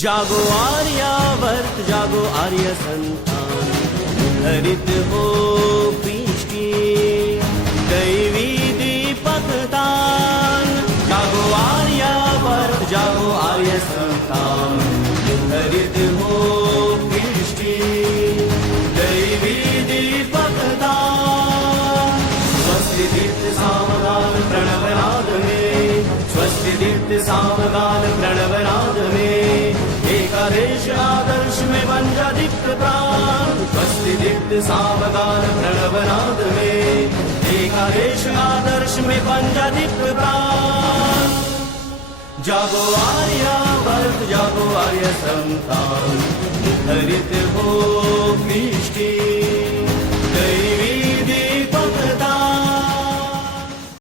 जागो आर्यावर्त जागो आर्य संतान, हरित हो पृष्ठी दैवी दीपकतान। जागो आर्यावर्त जागो आर्य संतान, हरित हो पृष्ठी दैवी दीपकतान। स्वस्ति दीप्त सामगान प्रणवनाद में, स्वस्ति दीप्त सामगान प्रणवनाद में, एकादेश आदर्श में बन जा दीप्त प्राण। स्वस्ति दीप्त सामगान प्रणवनाद में, एकादेश आदर्श में बन जा दीप्त प्राण। जागो आर्यावर्त जागो आर्य संतान, हरित हो पृष्ठी